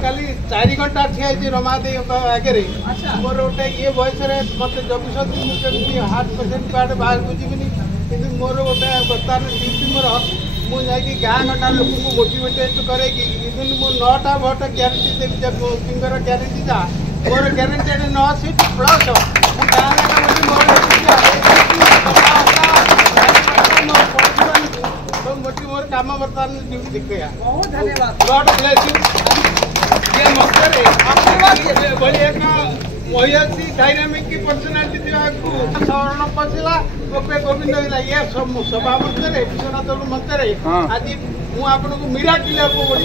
खाली 4 घंटा ठिया रमादे आगे मोर गोटे ये बयस मत जगुसन मुझे हार्ट पेसेंट कार्ड बाहर को जीवनी कि मोर गोटे बर्तमान ड्यूटी मोर मुझे गाँ गंडा लोक मोटिवेट करे इवन मु 9टा भोट ग्यारंटी देवी फिंगर ग्यारंटी जा मोर ग्यारंटेड 9 सीट प्लस गाँ मोटी मोर काम बर्तमान ड्यूटी देखा बहुत धन्यवाद गॉड ब्लेस यू ये मकरे बड़ी एक महियासी डायनामिक की पर्सनालिटी दिया को शरण पछिला ओपे गोविंद हिला ये सभा मंत्रे विश्वनाथ मंत्रे आज मु आपन को मिराकिल को बोली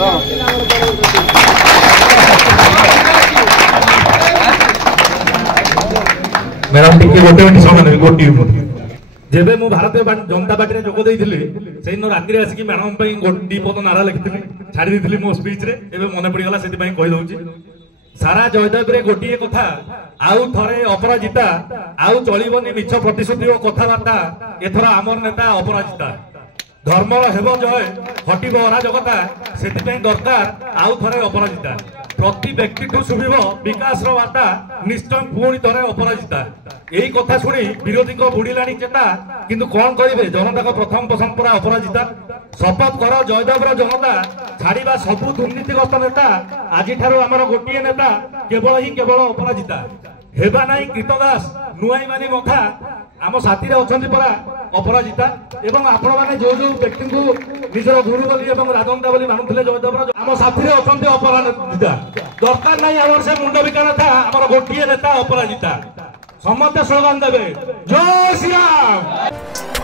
मैडम टिके गोटे मिनिट समय गोटी जेबे मु भारतीय जनता पार्टी रे जोग देइथिली सेई नो रात्रि आसी मैडम पई गोटी पद नारा लिखिथिली छाड़ी देइथिली मो स्पीच रे एबे मने पड़ी गला सेति पई कहि दउची सारा जयदेव रे गोटिए कथा आउ थरे अपराजिता आउ चलिबनी मिछ प्रतिश्रुति ओ कथाबार्ता एथरा आमर नेता अपराजिता धर्मर हेबो जय हटिबो अराजकता सेति पई दरकार आउ थरे अपराजिता प्रति व्यक्ति को शुभिब विकास बार्ता निश्चय पुणी थरे अपराजिता यही कथा शुणी विरोधी को बुड़िलानी चेता किंतु कौन करेंगे जनता को प्रथम पसंद पूरा अपराजिता शपथ कर जयदेव जनता छाड़ा सबू दुर्नीतिग्रस्त नेता आज आमर गोटे नेता केवल ही केवल अपराजिता हेबा नाई कृतदास नुआई मानी मथा आम साथी अच्छा परा अपराजिता एवं आपण मैंने जो जो व्यक्ति को निजर गुरु बोली राजनेता बोली मानुले जयदेव आम साथी अच्छा अपराजिता दरकार नहीं आम से मुंड बिका था आम गोटे नेता अपराजिता समस्त स्लोगान देवे जय श्री राम।